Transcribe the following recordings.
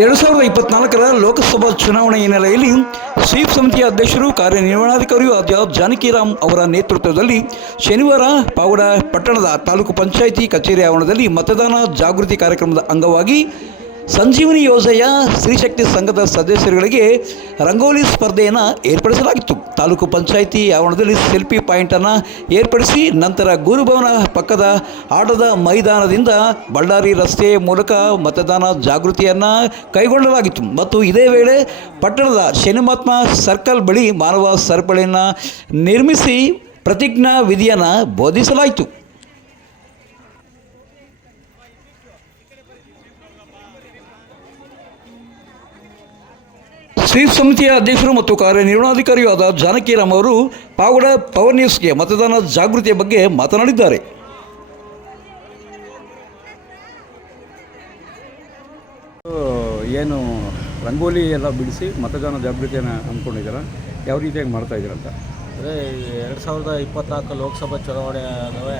ಎರಡು ಸಾವಿರದ ಇಪ್ಪತ್ನಾಲ್ಕರ ಲೋಕಸಭಾ ಚುನಾವಣೆ ಹಿನ್ನೆಲೆಯಲ್ಲಿ ಸ್ವೀಪ್ ಸಮಿತಿಯ ಅಧ್ಯಕ್ಷರು, ಕಾರ್ಯನಿರ್ವಹಣಾಧಿಕಾರಿಯೂ ಆದ ಜಾನಕಿರಾಮ್ ಅವರ ನೇತೃತ್ವದಲ್ಲಿ ಶನಿವಾರ ಪಾವಡ ಪಟ್ಟಣದ ತಾಲೂಕು ಪಂಚಾಯಿತಿ ಕಚೇರಿ ಆವರಣದಲ್ಲಿ ಮತದಾನ ಜಾಗೃತಿ ಕಾರ್ಯಕ್ರಮದ ಅಂಗವಾಗಿ ಸಂಜೀವನಿ ಯೋಜನೆಯ ಸ್ತ್ರೀಶಕ್ತಿ ಸಂಘದ ಸದಸ್ಯರುಗಳಿಗೆ ರಂಗೋಲಿ ಸ್ಪರ್ಧೆಯನ್ನು ಏರ್ಪಡಿಸಲಾಗಿತ್ತು. ತಾಲೂಕು ಪಂಚಾಯಿತಿ ಆವರಣದಲ್ಲಿ ಸೆಲ್ಫಿ ಪಾಯಿಂಟನ್ನು ಏರ್ಪಡಿಸಿ ನಂತರ ಗುರುಭವನ ಪಕ್ಕದ ಆಟದ ಮೈದಾನದಿಂದ ಬಳ್ಳಾರಿ ರಸ್ತೆ ಮೂಲಕ ಮತದಾನ ಜಾಗೃತಿಯನ್ನು ಕೈಗೊಳ್ಳಲಾಗಿತ್ತು. ಮತ್ತು ಇದೇ ವೇಳೆ ಪಟ್ಟಣದ ಶನಿಮಾತ್ಮ ಸರ್ಕಲ್ ಬಳಿ ಮಾನವ ಸರಪಳಿಯನ್ನು ನಿರ್ಮಿಸಿ ಪ್ರತಿಜ್ಞಾ ವಿಧಿಯನ್ನು ಬೋಧಿಸಲಾಯಿತು. ಸ್ವೀಪ್ ಸಮಿತಿಯ ಅಧ್ಯಕ್ಷರು ಮತ್ತು ಕಾರ್ಯನಿರ್ವಹಣಾಧಿಕಾರಿಯೂ ಆದ ಜಾನಕಿರಾಮ್ ಅವರು ಪಾವಡ ಪವರ್ ನ್ಯೂಸ್ಗೆ ಮತದಾನ ಜಾಗೃತಿಯ ಬಗ್ಗೆ ಮಾತನಾಡಿದ್ದಾರೆ. ಏನು ರಂಗೋಲಿ ಎಲ್ಲ ಬಿಡಿಸಿ ಮತದಾನ ಜಾಗೃತಿಯನ್ನು ಅಂದ್ಕೊಂಡಿದ್ದಾರೆ ಯಾವ ರೀತಿಯಾಗಿ ಮಾಡ್ತಾ ಇದ್ದೀರಂತ ಅದೇ ಎರಡು ಸಾವಿರದ ಇಪ್ಪತ್ನಾಲ್ಕು ಲೋಕಸಭಾ ಚುನಾವಣೆ ಆದರೆ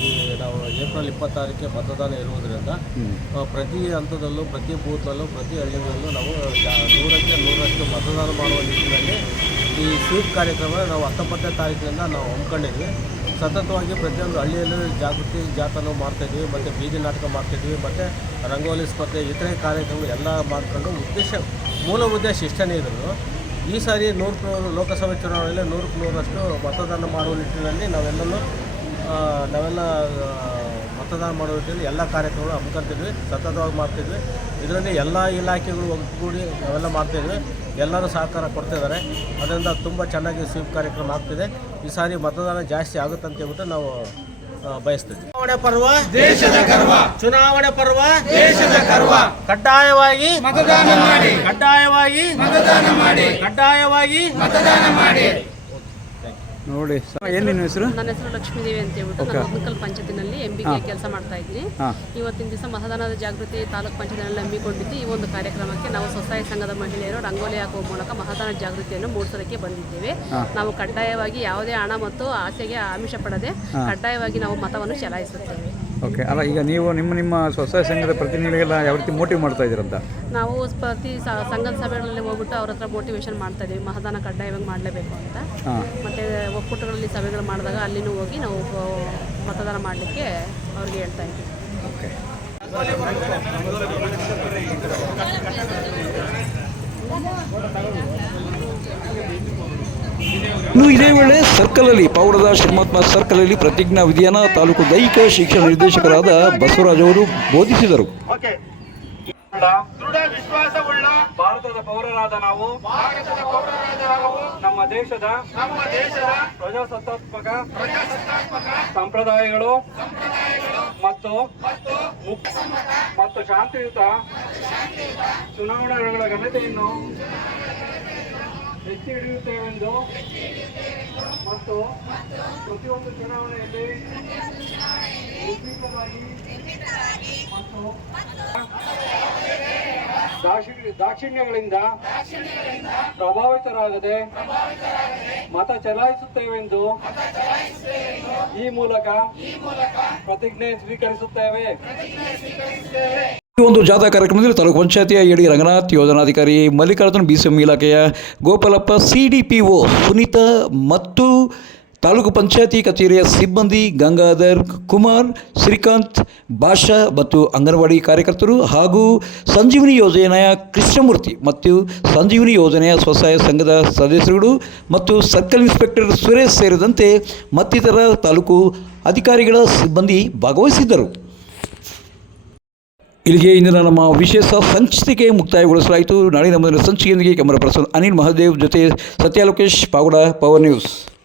ಈ ನಾವು ಏಪ್ರಿಲ್ ಇಪ್ಪತ್ತಾರಕ್ಕೆ ಮತದಾನ ಇರುವುದರಿಂದ ಪ್ರತಿ ಹಂತದಲ್ಲೂ ಪ್ರತಿ ಬೂತ್ನಲ್ಲೂ ಪ್ರತಿ ಹಳ್ಳಿಗಳಲ್ಲೂ ನಾವು ನೂರಕ್ಕೆ ನೂರಷ್ಟು ಮತದಾನ ಮಾಡುವ ನಿಟ್ಟಿನಲ್ಲಿ ಈ ಸ್ವೀಪ್ ಕಾರ್ಯಕ್ರಮ ನಾವು ಹತ್ತೊಂಬತ್ತನೇ ತಾರೀಕಿನಿಂದ ನಾವು ಹಮ್ಮಿಕೊಂಡಿದ್ವಿ. ಸತತವಾಗಿ ಪ್ರತಿಯೊಂದು ಹಳ್ಳಿಯಲ್ಲೂ ಜಾಗೃತಿ ಜಾಥಾನು ಮಾಡ್ತಾಯಿದ್ವಿ ಮತ್ತು ಬೀದಿ ನಾಟಕ ಮಾಡ್ತಾಯಿದ್ವಿ ಮತ್ತು ರಂಗೋಲಿ ಸ್ಪರ್ಧೆ ಇತರೆ ಕಾರ್ಯಕ್ರಮ ಎಲ್ಲ ಮಾಡ್ಕೊಂಡು ಉದ್ದೇಶ ಮೂಲ ಉದ್ದೇಶ ಇಷ್ಟನೇ ಇದ್ರು ಈ ಸಾರಿ ನೂರಕ್ಕೆ ನೂರು ಲೋಕಸಭೆ ಚುನಾವಣೆಯಲ್ಲಿ ನೂರಕ್ಕೆ ನೂರಷ್ಟು ಮತದಾನ ಮಾಡುವ ನಿಟ್ಟಿನಲ್ಲಿ ನಾವೆಲ್ಲರೂ ನಾವೆಲ್ಲ ಮತದಾನ ಮಾಡುವ ನಿಟ್ಟಿನಲ್ಲಿ ಎಲ್ಲ ಕಾರ್ಯಕ್ರಮಗಳು ಹಮ್ಮಿಕೊಳ್ತಿದ್ವಿ ಸತತವಾಗಿ ಮಾಡ್ತಿದ್ವಿ. ಇದರಲ್ಲಿ ಎಲ್ಲ ಇಲಾಖೆಗಳು ಒಗ್ಗೂಡಿ ನಾವೆಲ್ಲ ಮಾಡ್ತಿದ್ವಿ. ಎಲ್ಲರೂ ಸಹಕಾರ ಕೊಡ್ತಿದ್ದಾರೆ. ಅದರಿಂದ ತುಂಬ ಚೆನ್ನಾಗಿ ಸ್ವೀಪ್ ಕಾರ್ಯಕ್ರಮ ಆಗ್ತಿದೆ. ಈ ಸಾರಿ ಮತದಾನ ಜಾಸ್ತಿ ಆಗುತ್ತಂತ ಹೇಳ್ಬಿಟ್ಟು ನಾವು ಆ, ಚುನಾವಣೆ ಪರ್ವ ದೇಶದ ಗರ್ವ. ಚುನಾವಣೆ ಪರ್ವ ದೇಶದ ಗರ್ವ. ಕಡ್ಡಾಯವಾಗಿ ಮತದಾನ ಮಾಡಿ. ಕಡ್ಡಾಯವಾಗಿ ಮತದಾನ ಮಾಡಿ. ಕಡ್ಡಾಯವಾಗಿ ಮತದಾನ ಮಾಡಿ. ನೋಡಿ. ಏನು ನಿಮ್ಮ ಹೆಸರು? ನನ್ನ ಹೆಸರು ಲಕ್ಷ್ಮೀದೇವಿ ಅಂತ ಹೇಳ್ಬಿಟ್ಟು ನಾನು ಮುದ್ಕಲ್ ಪಂಚಾಯತಿನಲ್ಲಿ ಎಂ ಬಿಗೆ ಕೆಲಸ ಮಾಡ್ತಾ ಇದ್ದೀನಿ. ಇವತ್ತಿನ ದಿವಸ ಮತದಾನದ ಜಾಗೃತಿ ತಾಲೂಕು ಪಂಚಾಯತಿನಲ್ಲಿ ಹಮ್ಮಿಕೊಂಡಿದ್ದು ಈ ಒಂದು ಕಾರ್ಯಕ್ರಮಕ್ಕೆ ನಾವು ಸ್ವಸಹಾಯ ಸಂಘದ ಮಹಿಳೆಯರು ರಂಗೋಲಿ ಹಾಕುವ ಮೂಲಕ ಮತದಾನ ಜಾಗೃತಿಯನ್ನು ಮೂಡಿಸೋದಕ್ಕೆ ಬಂದಿದ್ದೇವೆ. ನಾವು ಕಡ್ಡಾಯವಾಗಿ ಯಾವುದೇ ಹಣ ಮತ್ತು ಆಸೆಗೆ ಆಮಿಷ ಪಡದೆ ಕಡ್ಡಾಯವಾಗಿ ನಾವು ಮತವನ್ನು ಚಲಾಯಿಸುತ್ತೇವೆ. ಓಕೆ ಅಲ್ಲ ಈಗ ನೀವು ನಿಮ್ಮ ನಿಮ್ಮ ಸ್ವಸಹಾಯ ಸಂಘದ ಪ್ರತಿನಿಧಿಗಳೆಲ್ಲ ಯಾವ ರೀತಿ ಮೋಟಿವ್ ಮಾಡ್ತಾ ಇದ್ದೀರಂತ? ನಾವು ಪ್ರತಿ ಸ- ಸಂಘದ ಸಭೆಗಳಲ್ಲಿ ಹೋಗ್ಬಿಟ್ಟು ಅವ್ರ ಹತ್ರ ಮೋಟಿವೇಶನ್ ಮಾಡ್ತಾ ಇದ್ದೀವಿ. ಮಹದಾನ ಕಡ್ಡಾಯವಾಗಿ ಮಾಡಲೇಬೇಕು ಅಂತ. ಮತ್ತೆ ಮತ್ತು ಒಕ್ಕೂಟಗಳಲ್ಲಿ ಸಭೆಗಳು ಮಾಡಿದಾಗ ಅಲ್ಲಿನೂ ಹೋಗಿ ನಾವು ಆ, ಮತದಾನ ಮಾಡಲಿಕ್ಕೆ ಅವ್ರಿಗೆ ಹೇಳ್ತಾ ಇದ್ದೀವಿ ಓಕೆ. ಇನ್ನು ಇದೇ ವೇಳೆ ಸರ್ಕಲಲ್ಲಿ ಪಾವಡದ ಶ್ರೀಮಾತ್ಮ ಸರ್ಕಲಲ್ಲಿ ಪ್ರತಿಜ್ಞಾ ವಿಧಿಯನ್ನು ತಾಲೂಕು ದೈಹಿಕ ಶಿಕ್ಷಣ ನಿರ್ದೇಶಕರಾದ ಬಸವರಾಜ್ ಅವರು ಬೋಧಿಸಿದರು. ದೃಢ ವಿಶ್ವಾಸವುಳ್ಳ ಭಾರತದ ಪೌರರಾದ ನಾವು ಭಾರತದ ಪೌರರಾದ ನಾವು ನಮ್ಮ ದೇಶದ ನಮ್ಮ ದೇಶದ ಪ್ರಜಾಸತ್ತಾತ್ಮಕ ಪ್ರಜಾಸತ್ತಾತ್ಮಕ ಸಂಪ್ರದಾಯಗಳು ಮತ್ತು ಮುಕ್ತ ಮತ್ತು ಶಾಂತಿಯುತ ಚುನಾವಣೆಗಳ ಘನತೆಯನ್ನು ಎತ್ತಿ ಹಿಡಿಯುತ್ತೇವೆಂದು ಮತ್ತು ಪ್ರತಿಯೊಂದು ಚುನಾವಣೆಯಲ್ಲಿ ಮತ್ತು ದಾಕ್ಷಿ- ದಾಕ್ಷಿಣ್ಯಗಳಿಂದ ಪ್ರಭಾವಿತರಾಗದೆ ಮತ ಚಲಾಯಿಸುತ್ತೇವೆಂದು ಈ ಮೂಲಕ ಪ್ರತಿಜ್ಞೆ ಸ್ವೀಕರಿಸುತ್ತೇವೆ. ಈ ಒಂದು ಜಾಥಾ ಕಾರ್ಯಕ್ರಮದಲ್ಲಿ ತಾಲೂಕು ಪಂಚಾಯತಿಯ ಎಡಿ ರಂಗನಾಥ್, ಯೋಜನಾಧಿಕಾರಿ ಮಲ್ಲಿಕಾರ್ಜುನ್ ಬಿಸಿಎಂ ಇಲಾಖೆಯ Gopalappa, C D P O Sunita ಮತ್ತು ತಾಲೂಕು ಪಂಚಾಯತಿ ಕಚೇರಿಯ ಸಿಬ್ಬಂದಿ ಗಂಗಾಧರ್ ಕುಮಾರ್, ಶ್ರೀಕಾಂತ್, ಭಾಷಾ ಮತ್ತು ಅಂಗನವಾಡಿ ಕಾರ್ಯಕರ್ತರು ಹಾಗೂ ಸಂಜೀವಿನಿ ಯೋಜನೆಯ ಕೃಷ್ಣಮೂರ್ತಿ ಮತ್ತು ಸಂಜೀವಿನಿ ಯೋಜನೆಯ ಸ್ವಸಹಾಯ ಸಂಘದ ಸದಸ್ಯರುಗಳು ಮತ್ತು ಸರ್ಕಲ್ ಇನ್ಸ್ಪೆಕ್ಟರ್ ಸುರೇಶ್ ಸೇರಿದಂತೆ ಮತ್ತಿತರ ತಾಲೂಕು ಅಧಿಕಾರಿಗಳ ಸಿಬ್ಬಂದಿ ಭಾಗವಹಿಸಿದ್ದರು. ಇಲ್ಲಿಗೆ ಇಂದಿನ ನಮ್ಮ ವಿಶೇಷ ಸಂಚಿಕೆ ಮುಕ್ತಾಯಗೊಳಿಸಲಾಯಿತು. ನಾಳೆ ನಮ್ಮ ಸಂಚಿಕೆಯೊಂದಿಗೆ ಕ್ಯಾಮರಾ ಪರ್ಸನ್ ಅನಿಲ್ ಮಹಾದೇವ್ ಜೊತೆ ಸತ್ಯ ಲೋಕೇಶ್ ಪವರ್ ನ್ಯೂಸ್